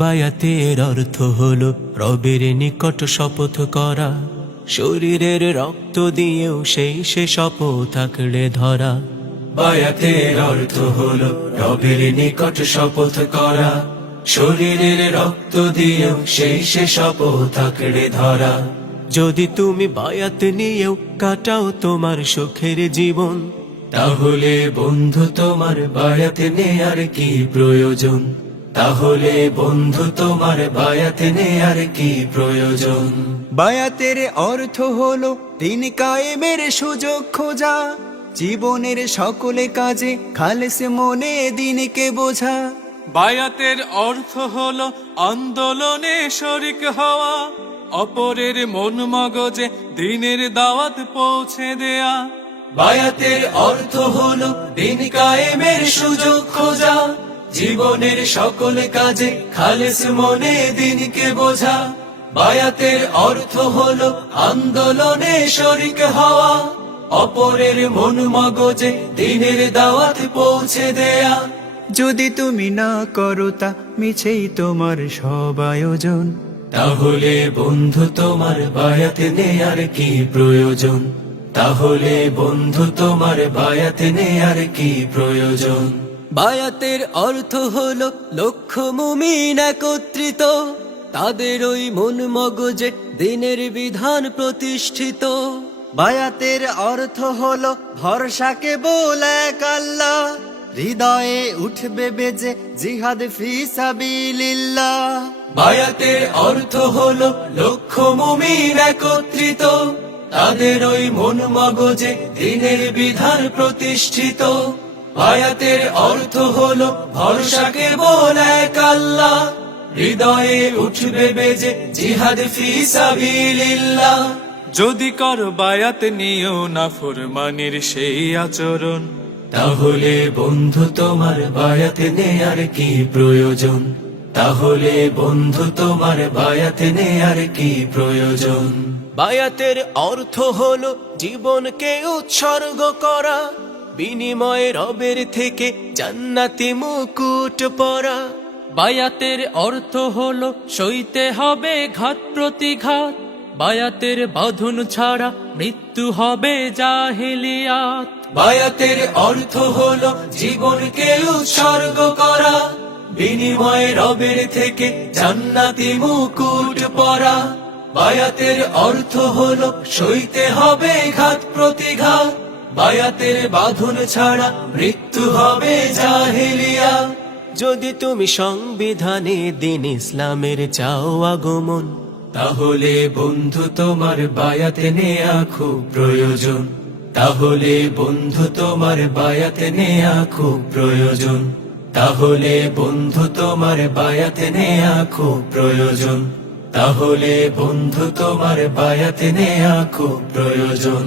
বায়াতের অর্থ হলো রবের নিকট শপথ করা, শরীরের রক্ত দিয়েও সে শপথ আঁকড়ে ধরা। বায়াতের অর্থ হলো রবের নিকট শপথ করা, শরীরের রক্ত দিয়েও সে শপথ আঁকড়ে ধরা। যদি তুমি বায়াত নিয়েও কাটাও তোমার সুখের জীবন, তাহলে বন্ধু তোমার বায়াত নেয়ার কি প্রয়োজন? তাহলে বন্ধু তোমার বায়াত নেয়ার কি প্রয়োজন? বায়াতের অর্থ হলো দিন কায়েমের সুযোগ খোঁজা, জীবনের সকলে কাজে খালেস মনে দিনকে বোঝা। বায়াতের অর্থ হলো আন্দোলনে শরিক হওয়া, অপরের মন মগজে দিনের দাওয়াত পৌঁছে দেয়া। বায়াতের অর্থ হলো দিন কায়েমের সুযোগ খোঁজা, জীবনের সকল কাজে খালেস মনে দিনকে বোঝা। বায়াতের অর্থ হলো আন্দোলনে শরিক হওয়া, অপরের মন মগজে দিনের দাওয়াত পৌঁছে দেয়া। যদি তুমি না করো তা মিছেই তোমার সব আয়োজন, তাহলে বন্ধু তোমার বায়াত নেয়ার কি প্রয়োজন? তাহলে বন্ধু তোমার বায়াত নেয়ার কি প্রয়োজন? বায়াতের অর্থ হলো লক্ষ মুমিন একত্রিত, তাদের ওই মন মগজে দিনের বিধান প্রতিষ্ঠিত। বায়াতের অর্থ হলো ভরসাকে বলে এক আল্লাহ, হৃদয়ে উঠবে বেজে জিহাদ ফি সাবিলিল্লাহ। বায়াতের অর্থ হলো লক্ষ মুমিন একত্রিত, তাদের ওই মন মগজে দিনের বিধান প্রতিষ্ঠিত। বায়াতের অর্থ হলো ভরসাকে বলে এক আল্লাহ, হৃদয়ে উঠবে বেজে জিহাদ ফি সাবিলিল্লাহ। যদি কারো বায়াত নিয়েও না ফরমানির সেই আচরণ, তাহলে বন্ধু তোমার বায়াত নেয়ার কি প্রয়োজন? তাহলে বন্ধু তোমার বায়াত নেয়ার কি প্রয়োজন? বায়াতের অর্থ হলো জীবনকে উৎসর্গ করা, বিনিময়ে রবের থেকে জান্নাতি মুকুট পরা। বায়াতের অর্থ হলো সইতে হবে ঘাত প্রতিঘাত, বায়াতের বাঁধন ছাড়া মৃত্যু হবে জাহেলিয়াত। বায়াতের অর্থ হলো জীবনকে উৎসর্গ করা, বিনিময়ে রবের থেকে জান্নাতি মুকুট পরা। বায়াতের অর্থ হলো সইতে হবে ঘাত প্রতিঘাত, বায়াতের বাঁধন ছাড়া মৃত্যু হবে জাহেলিয়া। যদি তুমি সংবিধানে দিন ইসলামের চাও আগমন, তাহলে বন্ধু তোমার বায়াত নেয়া খুব প্রয়োজন। তাহলে বন্ধু তোমার বায়াত নেয়া খুব প্রয়োজন। তাহলে বন্ধু তোমার বায়াত নেয়া খুব প্রয়োজন। তাহলে বন্ধু তোমার বায়াত নেয়া খুব প্রয়োজন।